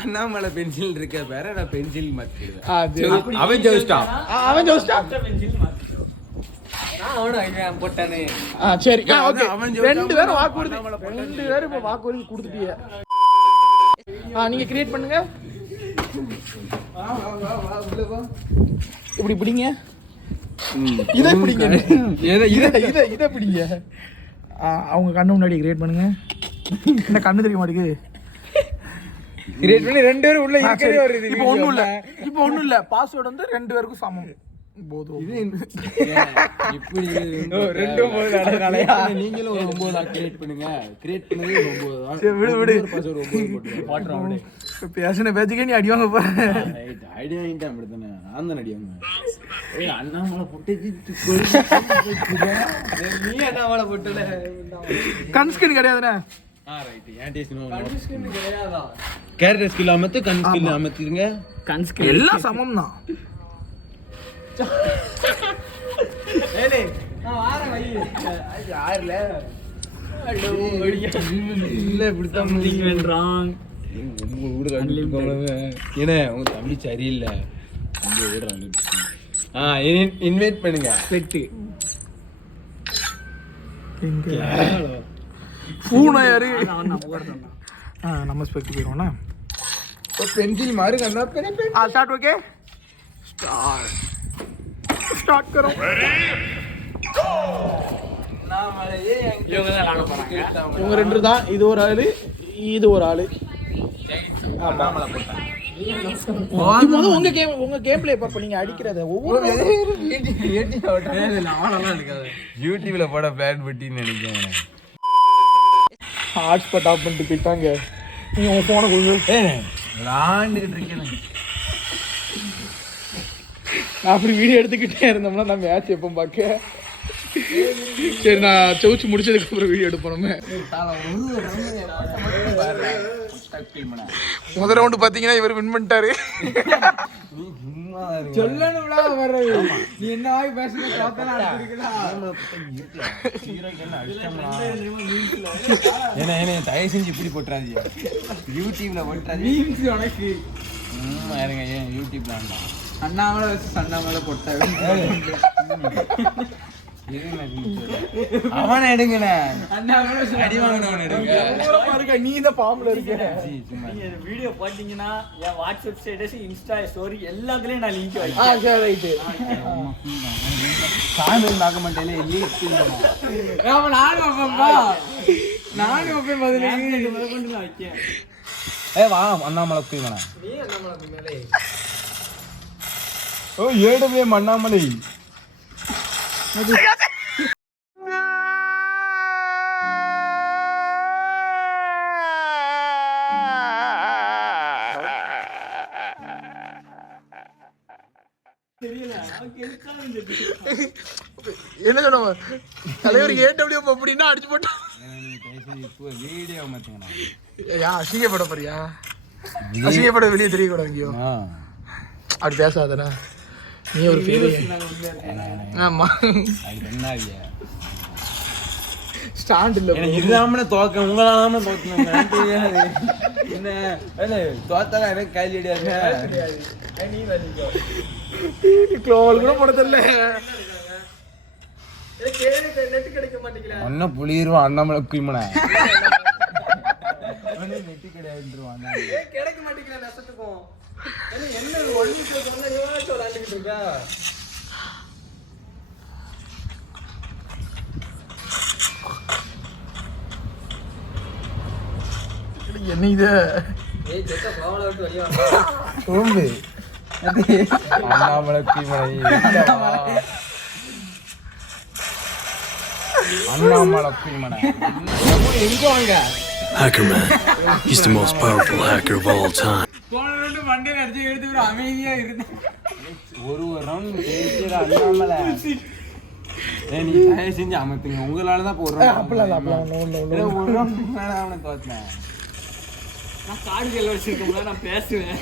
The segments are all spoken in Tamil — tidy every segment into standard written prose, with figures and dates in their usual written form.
அண்ணாமலை பென்சில் இருக்க வேற நான் பென்சில் மாத்திடுவேன். அவன் ஜோஸ்டான் போட்டானே. சரி ஓகே, ரெண்டு பேரும் வாக்குறுதி இப்ப வாக்குறுதி கொடுத்துட்டீங்க. நீங்க கிரியேட் பண்ணுங்க. இப்படி பிடிங்க, இதை பிடிங்க, இதை பிடிங்க. அவங்க கண்ணு முன்னாடி கிரியேட் பண்ணுங்க. என்ன கண்ணு தெரிய மாட்டேங்குது. கிரியேட் பண்ணி ரெண்டு பேரும் உள்ள இருக்கவே வருது. இப்போ ஒண்ணும் இல்ல பாஸ்வேர்ட் வந்து ரெண்டு பேருக்கும் சமம் போதும். இப்படி ரெண்டும் நீங்களும் ஒரு 9 கிரியேட் பண்ணுங்க. கிரியேட் பண்ணி 9 விடு போட்டுறோம். பேசின பேச்சுக்கே நீ அடிவாங்க போற. ஐடியா வாங்கிட்டேன் அப்படித்தானே, நான் தான் அடிவாங்க. அண்ணாமலை போட்டு நீ அண்ணாமலை போட்டுல கன்ஸ்கின் கிடையாதுண்ணே. கேரக்டர் ஸ்கில் அமத்து, கன் ஸ்கில் அமத்திடுங்க. கன் ஸ்கில் எல்லாம் சமம் தான். உங்க தம்பி சரியில்லை, இன்வைட் பண்ணுங்க. பூனை யாரு? நம்ம ஸ்பெக்ட் போயிடுவோம்னா பென்சில் மாறுங்க. ஸ்டார்ட். ஓகே स्टार्ट करो. இவங்க ரெண்டு தான். இது ஒரு ஆளு, இது ஒரு ஆளு. உங்க கேம் பிளே பார்ப்ப நீங்க அடிக்கிறத ஒவ்வொரு யூடியூப்ல போட பிளான் பண்ணின்னு நினைக்கிறேன். ஹாட்ஸ்பாட் ஆஃப் பண்ணிட்டு போயிட்டாங்க. நீங்க உங்க போனை கொஞ்சம் விளாண்டுக்கிட்டு இருக்கேன். அப்படி வீடியோ எடுத்துக்கிட்டே இருந்தோம்னா நம்ம மேட்ச் எப்போ பார்க்க. சரி, நான் சவுச்சு முடிச்சதுக்கு அப்புறம் வீடியோ எடுப்போமே. முதல் ரவுண்டு பார்த்தீங்கன்னா இவர் வின் பண்ணிட்டாரு. சொல்லணும்ல வர்றது. நீ என்ன ஆகி பேசுற என்ன தயவு செஞ்சு இப்படி போட்டுறாதீங்க. யூடியூப்ல போட்டுறாதீங்க. உனக்கு இருங்க, ஏன் யூடியூப்ல அண்ணாமலை வச்சு அண்ணாமலை போட்டாரு. அவனை எடுங்கண்ணே, அடி வாங்கினவன் எடுங்க. நீ தான் பாம்புல இருக்க. வீடியோ பாத்தீங்கன்னா என் வாட்ஸ்அப் ஸ்டேட்டஸ், இன்ஸ்டா ஸ்டோரி எல்லாத்துலயும் நான் லிங்க் வைக்கிறேன். பார்க்க மாட்டேன். நானும் வைப்பேன். வைக்கேன். வா அண்ணாமலை தூங்கண்ணா. ஓ ஏடுவே அண்ணாமலை. என்ன சொன்ன தலைவர் ஏடபிள்யூ அப்படின்னா அடிச்சு போட்டா வீடியோ மாத்துங்கண்ணா. அசிங்கப்பட போறியா? அசிங்கப்பட வெளியே தெரியக்கூடாது எங்கேயோ. அப்படி பேசாதண்ணா, நீ ஒரு ஆமா ஸ்டாண்ட் இல்ல. இல்லாம தோக்க உங்களாம என்ன தோத்தால எனக்கு கையில் அடியாது. க்ளோவல் கூட போட தெரியல. ஒன்னும் புளிருவான் அண்ணாமலை குயிமனை. நெட்டி கிடையாதுருவான். கிடைக்க மாட்டேங்கிறேன் நெசத்துக்கும். என்ன ஒன்லி விளையாண்டுக்கிட்டு இருக்கா? என்ன இது? சோம்பு அண்ணாமலை குயிமனை. அண்ணாமலை குயிமனை எங்க வாங்க. Hacker Man, he's the most powerful hacker of all time. அமைதியா இருந்து ஒரு ரவுண்ட் அண்ணாமலை நீ தயவு செஞ்சு அமைத்துங்க. உங்களாலதான் போடுறேன். ஒரு ரவுண்ட் அவனை தோத்தேன். நான் காடுகள் வச்சிருக்கோம்ல, நான் பேசுவேன்.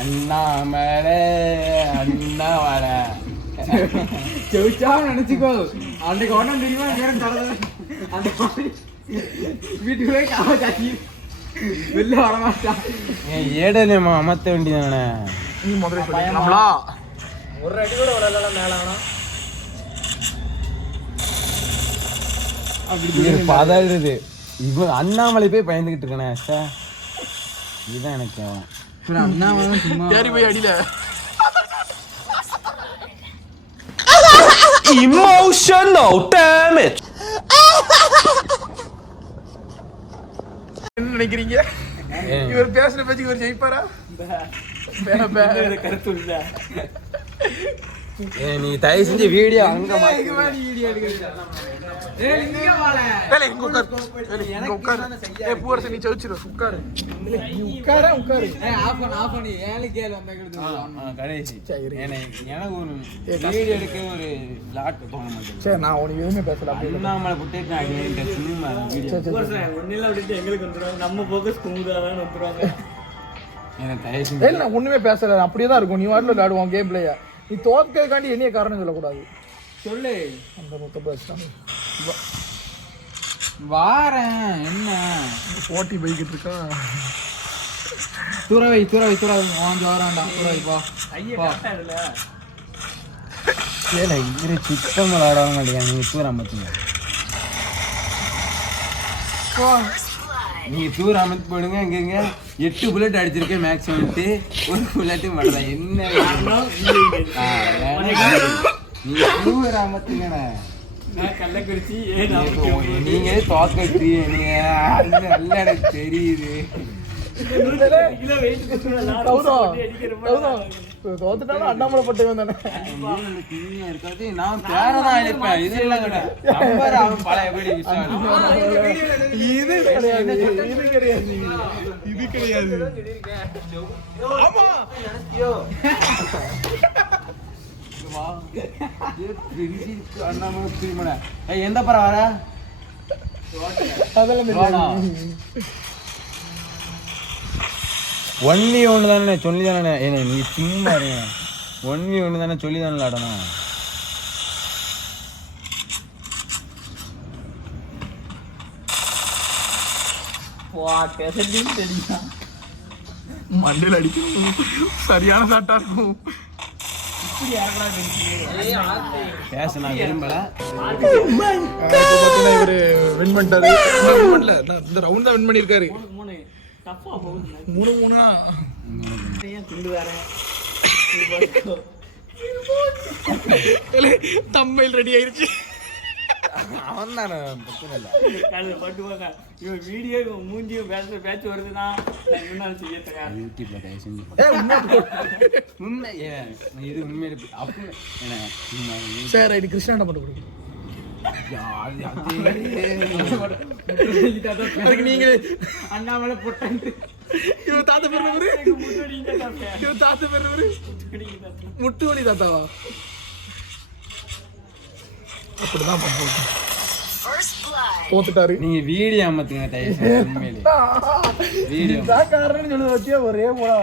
அண்ணாமலை அண்ணாமலை செவிச்சா நினைச்சுக்கோ. அன்றைக்கு ஒன்றும் தெரியுமா நேரம் தரது அந்த வீட்டுக்குள்ளே காவச்சாச்சி வெளில வர மாட்டான். ஏடனேம்மா அமர்த்த வேண்டியதானே. நீ முதல்ல சொல்லிக்கலாம்லா. ஒரு அடி கூட விளையாடல மேல ஆனா அப்படி பதறுது. இவன் அண்ணாமலை போய் பயந்துகிட்டு இருக்கானே சார். இதுதான் எனக்கு அண்ணாமலை சும்மா ஏறி போய் அடியில Emotional damage. என்ன நினைக்கிறீங்க? இவர் பேசுற பேச்சுக்கு இவர் ஜெயிப்பாரா? கருத்து இல்ல. நீ தயவு செஞ்சு வீடியோ அங்க வீடியோ பூரச நீ சவுச்சிரு உட்காரு. உட்கார உட்காரு. கடைசி எனக்கு ஒரு வீடியோ எடுக்க ஒரு லாட் போக மாட்டேன். சரி நான் உனக்கு எதுவுமே பேசல. அண்ணாமலை புட்டு சும்மா வீடியோ ஒன்னில விட்டுட்டு எங்களுக்கு வந்துடுவாங்க. நம்ம போக்கஸ் குமுதாதான் வந்துடுவாங்க. எனக்கு தயவு செஞ்சு இல்லை நான் ஒண்ணுமே பேசல. அப்படியே தான் இருக்கும். நீ வாட்டில் விளையாடுவோம் கேம் பிளேயா. நீ தோற்கிறதுக்காண்டி என்னைய காரணம் சொல்லக்கூடாது. சொல்லு. அந்த முத்த வாரேன். என்ன போட்டி போய்கிட்டு இருக்கா? துறவை வாங்க வரான்டா. துறவை பா ஐயா இல்ல ஏல இது சித்தம் விளையாடாம மாட்டேங்க. நீங்க தூரம் அமர்த்துங்க. நீங்க தூரம் அமர்த்து போடுங்க. இங்க 8 புல்லட் அடிச்சிருக்கேன் மேக்ஸிமம். ஒரு புல்லட்டு மாட்டேன். என்ன நீங்க தூரம் அமர்த்துங்கண்ணே. கள்ளக்குறிச்சி நீங்க தோக்கி நல்ல எனக்கு தெரியுது. தோத்துட்டாலும் அண்ணாமலை பட்டவன் தானே. இருக்காது. நான் பேரதான் இருப்பேன். இது எல்லாம் கிடையாது. அவன் பழைய எப்படி இது கிடையாது. இது கிடையாது. இது கிடையாது. ஆமா எந்த படம் வர அதெல்லாம் ஒன்லி ஒன்று தானே சொல்லி தானே. ஏன்னா நீ சும்மா இருங்க. ஒன்லி ஒன்று தானே சொல்லி தானே விளாடணும். மண்டையில் அடிக்கணும். சரியான சாட்டா இருக்கும். இவரு வின் பண்ணிட்டாரு. இந்த ரவுண்ட் தான் வின் பண்ணிருக்காரு. 3-3 தம்மையில் ரெடி ஆயிருச்சு. அவன் தானே பட்டுவாங்க. இவன் வீடியோ மூஞ்சியும் பேச்சு வருதுன்னா யூடியூப்ல உண்மை இது உண்மையில சரி ரைட். கிருஷ்ணாண்ட மட்டும் கொடுக்கும். நீங்க அண்ணாமலை போட்டாங்க. இவன் தாத்தா பெருவரு. இவன் தாத்தா பெருவரு முட்டு வலி தாத்தாவா? அப்படிதான் பண்ணுவோம். தோத்துட்டாரு. நீங்க வீடியோ அமத்துங்க தயவு உண்மையிலே. வீடியோ காரணம் சொல்லுது வச்சியா ஒரே போடா.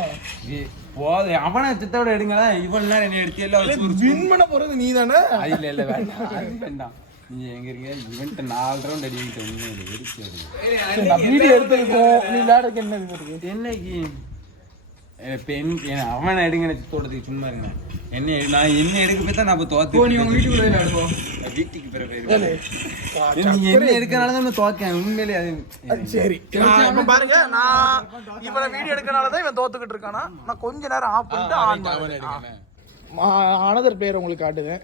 போது அவனை சித்தோட எடுங்களா. இவன் நேரம் என்ன எடுத்து எல்லாம் வின் பண்ண போறது நீ தானே. அது இல்ல வேண்டாம். நீ எங்க இருக்க இவன்ட்ட 4 ரவுண்ட் அடிக்கிட்டு உண்மையிலே வெடிச்சு நான் வீடியோ எடுத்துருக்கோம். நீ விளையாடுறதுக்கு என்ன இருக்கு? என்னைக்கு பெண் அவனை எடுங்க தோட்டத்துக்கு சும்மா இருங்க. நான் என்ன எடுக்க போய் தான் நான் தோத்து. நீ உங்க வீட்டுக்குள்ள விளையாடுவோம். வீட்டுக்கு பிறகு நீ என்ன எடுக்கனாலதான் நான் தோக்கேன் உண்மையிலே. அது சரி பாருங்க. நான் இவனை வீடியோ எடுக்கனாலதான் இவன் தோத்துக்கிட்டு இருக்கானா. நான் கொஞ்ச நேரம் ஆஃப் பண்ணிட்டு அனதர் பிளேயர் உங்களுக்கு காட்டுவேன்.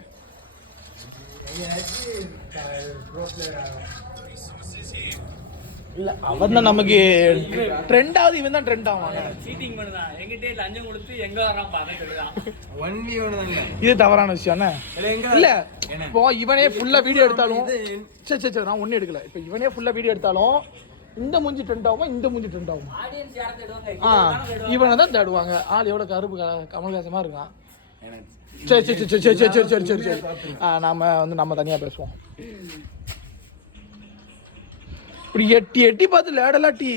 இல்ல அவன் தான் நமக்கு ட்ரெண்டாவது. இவன் தான் ட்ரெண்ட் ஆவாங்க. சீட்டிங் பண்ணுதான். எங்கிட்டே லஞ்சம் கொடுத்து எங்க வரான் பாருதான். இது தவறான விஷயம். இல்ல இப்போ இவனே ஃபுல்லா வீடியோ எடுத்தாலும் சரி நான் ஒன்னும் எடுக்கல. இப்போ இவனே ஃபுல்லா வீடியோ எடுத்தாலும் இந்த மூஞ்சி ட்ரெண்ட் ஆகுமா இந்த மூஞ்சி ட்ரெண்ட் ஆகுமா? இவனை தான் தேடுவாங்க. ஆள் எவ்வளவு கருப்பு கமல்ஹாசமா இருக்கான். சரி சரி சரி சரி சரி சரி சரி சரி நம்ம தனியா பேசுவோம். இப்படி எட்டி எட்டி பார்த்து லேடலாட்டி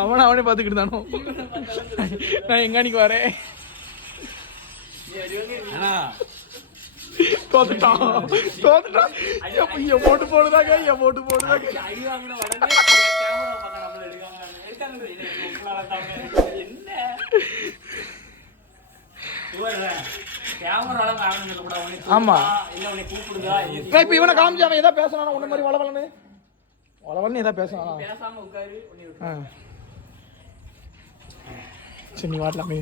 அவனே பார்த்துக்கிட்டு தானோ. நான் எங்க அன்னைக்கு வரேன். தோத்துட்டான் என் போட்டு போடுதாங்க என் போட்டு போடுதாங்க. அடி வாங்கின உடனே கேமரா பக்கம் நம்மள எடுக்காங்க என்ன கேமரால வாங்கினது கூட ஆமா இல்ல உன்னை கூப்பிடுதா இப்ப இவனை காமிச்சாம ஏதா பேசணும் உன்ன மாதிரி வளவலன்னு ஏதா பேசணும் பேசாம உட்காரு உன்னை சரி நீ வாட்டலாமே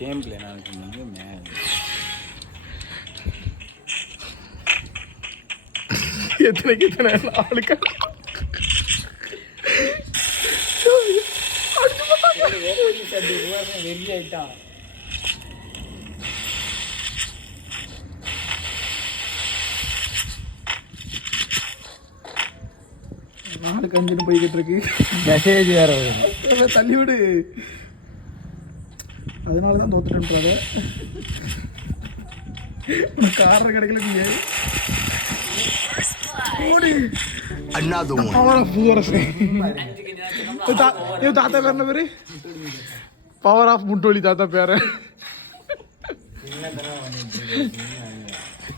கேம் பிளே நாளைக்கு வந்து எத்தனை ஆளுக்கு வெறி ஆயிட்டான். நாளுக்கு 5 போய்கிட்டு இருக்கு. மெசேஜ் வேற தள்ளி விடு. அதனாலதான் தோத்துட்டேன்றாங்க. காரணம் கிடைக்கல நீ Another one. தாத்தா பேர் என்ன பேரு? பவர் ஆஃப் முட்டோலி தாத்தா பேர.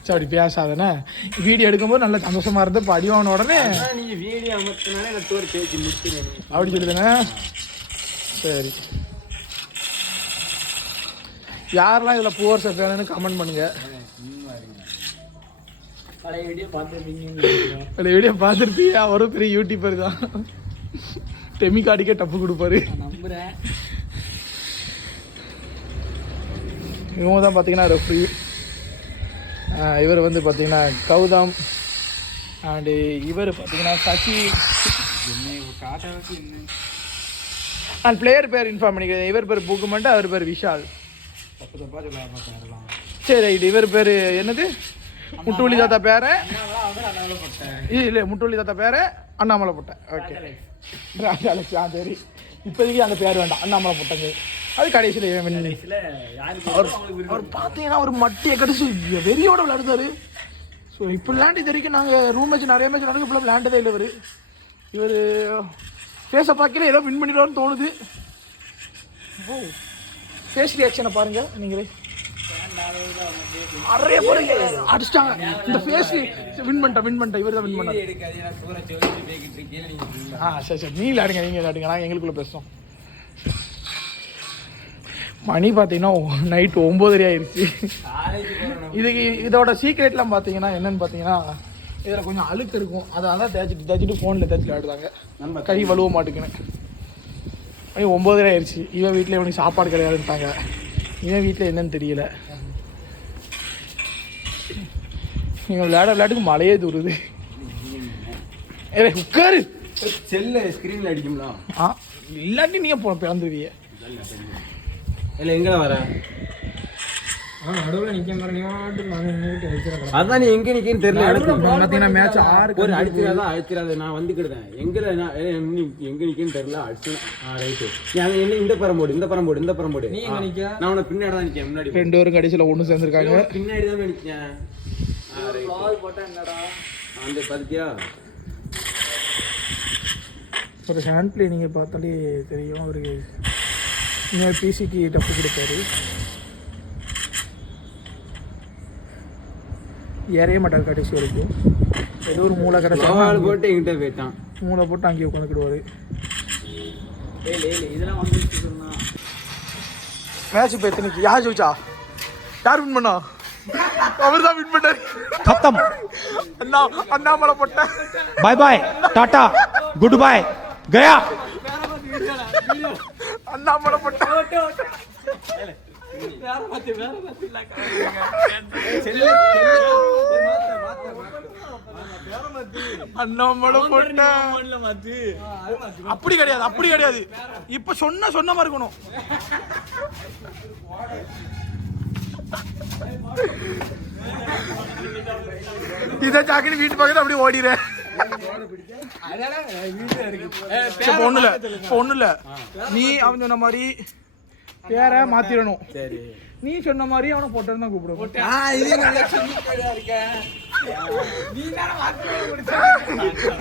சரி பேசாதண்ணே. வீடியோ எடுக்கும்போது நல்ல சந்தோஷமா இருந்து படிவான உடனே நீங்க வீடியோ அமர்த்தினாலே எனக்கு ஒரு பேச்சு முடிச்சுங்க அப்படி சொல்லுதுண்ணே. சரி யாரெல்லாம் இதில் புவர் செஃப்னு கமெண்ட் பண்ணுங்க. பழைய வீடியோ பார்த்துருப்பீங்க. பழைய வீடியோ பார்த்துருப்பீங்க. அவரும் பெரிய யூடியூபர் தான். டெமிகாடிக்கே டப்பு கொடுப்பாரு. நம்புறேன். இவங்க தான் பார்த்தீங்கன்னா ரெஃப்ரி. இவர் வந்து பார்த்தீங்கன்னா கௌதம் அண்டு இவர் பார்த்தீங்கன்னா சசி. அண்ட் பிளேயர் பேர் இன்ஃபார்ம் பண்ணிக்கிறேன். இவர் பேர் புக்குமெண்ட், அவர் பேர் விஷால். சரி ரைட். இவர் பேர் என்னது? முட்டுவலி தாத்தா பேர. இல்லை முட்டுவலி தாத்தா பேர அண்ணாமலை போட்டேன். ஓகே ராஜாலட்சுமி. சரி இப்போதைக்கு அந்த பேர் வேண்டாம், அண்ணாமலை போட்டங்க. அது கடைசியில் அவர் பார்த்தீங்கன்னா ஒரு மட்டியை கடிச்சு வெறியோட விளையாடுதாரு. ஸோ இப்போ விளையாண்டு இது வரைக்கும் நாங்கள் ரூம் மேட்ச் நிறைய மேட்ச் நடக்கும், இப்போ விளையாண்டதே இல்லை. இவர் ஃபேஸை பார்க்கல ஏதோ வின் பண்ணிடுவார்னு தோணுது. ஓ ஃபேஸ் ரியாக்ஷனை பாருங்கள் நீங்களே. நிறைய பேர் அடிச்சிட்டாங்க. இந்த ஃபேஸ் வின் பண்ணிட்டேன். இவர் தான் வின் பண்ணார். சரி நீ விளையாடுங்க, நீங்கள் விளையாடுங்க, நாங்கள் எங்களுக்குள்ளே பேசுவோம். மணி பார்த்தீங்கன்னா நைட்டு 9:30 ஆயிடுச்சு. இதோட சீக்ரெட்லாம் பார்த்தீங்கன்னா என்னன்னு பார்த்தீங்கன்னா இதில் கொஞ்சம் அழுக்கு இருக்கும். அதான் தேய்ச்சிட்டு ஃபோனில் தேய்ச்சி விளையாடுறாங்க. நம்ம கை வலுவ மாட்டுக்குன்னு. மணி 9:30 ஆயிடுச்சு. இவன் வீட்டில் இவனுக்கு சாப்பாடு கிடையாதுன்ட்டாங்க. இவன் வீட்டில் என்னன்னு தெரியல. நீங்கள் விளையாட்டுக்கு மழையே தூருது. ஏ உட்காரு. செல்ல ஸ்க்ரீனில் அடிக்கும்ல. இல்லாட்டி நீங்கள் பிறந்துருவீங்க. இல்லை எங்கே வர நடுவில் நிற்க மாதிரி அதான் நீ எங்கே நிற்கன்னு தெரியல. பார்த்தீங்கன்னா மேட்ச் 6 ஒரு அடிச்சிடாத நான் வந்துக்கிடுதேன். எங்கே நிற்கன்னு தெரியல. அடிச்சு ரைட்டு. என்ன இந்த பரம் போடு. நீ எங்கே நிற்க? நான் உனக்கு பின்னாடி தான் நிற்கேன். முன்னாடி 2 பேரும் கடைசியில் ஒன்று சேர்ந்துருக்காங்க. பின்னாடி தான் நிற்கேன். அந்த பார்த்தியா ஒரு ஹேண்ட் பிளே நீங்கள் பார்த்தாலே தெரியும். அவருக்கு இன்னொரு பிசிக்கு டப்பு கொடுத்தாரு. ஏறைய மாட்டார் கடைசி வரைக்கும். ஏதோ ஒரு மூளை கடைசி போட்டு எங்கிட்ட போயிட்டான். மூளை போட்டு அங்கேயே உட்காந்துக்கிடுவார். இதெல்லாம் வந்து மேட்ச் இப்போ எத்தனைக்கு யார் ஜெயிச்சா? யார் வின் பண்ணா? அவர் தான் வின் பண்ணார். खत्म. அண்ணாமலை போட்டேன். Bye bye tata good bye गया. அண்ணாமலை போட்டேன். அண்ணாமலை போட்டேன். அப்படி கிடையாது. இப்ப சொன்ன மாதிரி இருக்கணும். இதை சாக்கினி வீட்டு பக்கத்துல அப்படி ஓடிடுறேன். ஒண்ணு இல்ல நீ அவன் சொன்ன மாதிரி பேரை மாத்திரணும். சரி நீ சொன்ன மாதிரி அவனை பொட்டன்னு தான் கூப்பிடுவோம். இது நல்லா சின்ன இருக்கேன்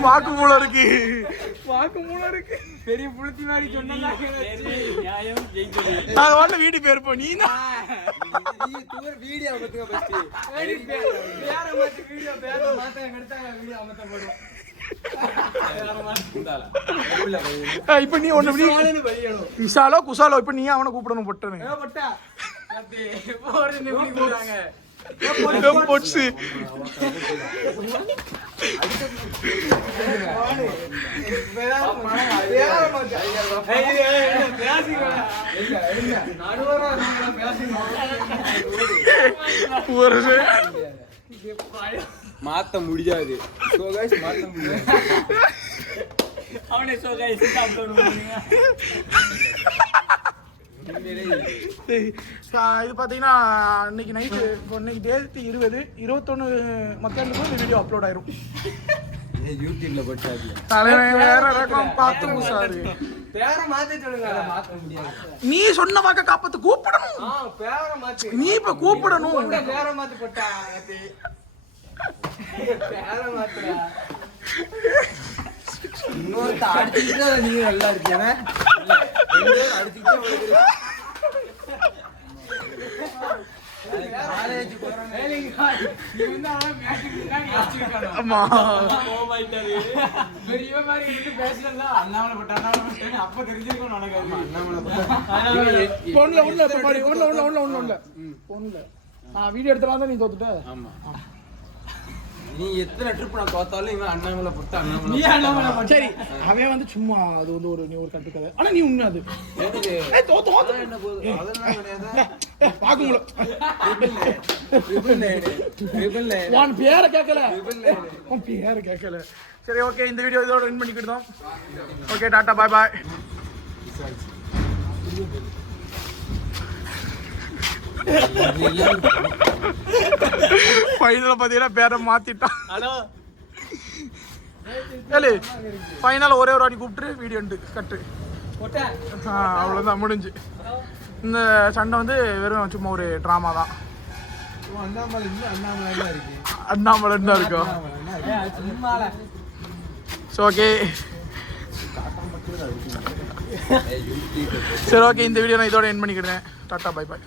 வாக்குமூலம் இருக்கு, வாக்குமூலம் இருக்கு. பெரிய புளுத்தி மாதிரி சொன்னா நியாயம் ஜெயிச்சது. நான் வாட்ல வீட்டு பேர் போ. நீ வீடியோ பத்துங்க ஃபர்ஸ்ட் பேர மாத்தி வீடியோ பேர மாத்த எடுத்தாங்க வீடியோ அமத்த போடுவோம். இப்ப நீ ஒண்ணு விஷாலோ குசாலோ இப்ப நீ அவனை கூப்பிடணும் பொட்டனு. பொட்ஸு மாத்த முடியாது. மாத்த முடியாது. அவனே சோகாய்ஸ் சாப்பிட்டு இது பார்த்தீங்கன்னா இன்னைக்கு நைட்டு, இன்னைக்கு டேட் 20, 21 மக்களுக்கு இந்த வீடியோ அப்லோட் ஆயிரும். யூடியூப்ல போட்டாது. தலைவன் வேற ரகம் பார்த்து சார். பேர மாத்த சொல்லுங்க. மாத்த முடியாது. நீ சொன்ன வாக்க காப்பாத்து கூப்பிடணும். பேர மாத்து. நீ இப்ப கூப்பிடணும். பேர மாத்து போட்டா பேர மாத்துறா. இன்னொருத்த அடிச்சுக்கிட்டே நீங்க நல்லா இருக்கீங்க. அடிச்சுக்கிட்டே ஆமா வீடியோ எடுத்தலாம் நீ தோத்துட்ட. நீ எத்தனை ட்ரிப் நான் தோத்தாலும் இவன் அண்ணாமலை போட்டு அண்ணாமலை. சரி அவன் வந்து சும்மா அது வந்து ஒரு நீ ஒரு கட்டுக்கதை. ஆனா நீ உண்மை அது என்ன போகுது அதெல்லாம் கிடையாது. உன் பேரை கேட்கல, உன் பேரை கேட்கல. சரி ஓகே, இந்த வீடியோ இதோட வின் பண்ணிக்கிட்டோம். ஓகே டாட்டா பாய் பாய். ஃபைனல் பார்த்தீங்கன்னா பேரை மாத்திட்டான். ஃபைனல் ஒரே ஒரு வாட்டி கூப்பிட்டு வீடியோ கட்டு. அவ்வளோதான் முடிஞ்சு. இந்த சண்டை வந்து வெறும் சும்மா ஒரு ட்ராமா தான். அண்ணாமலை தான் இருக்கும். ஓகே சரி ஓகே, இந்த வீடியோ நான் இதோட என் பண்ணிக்கிட்டேன். Tata bye bye.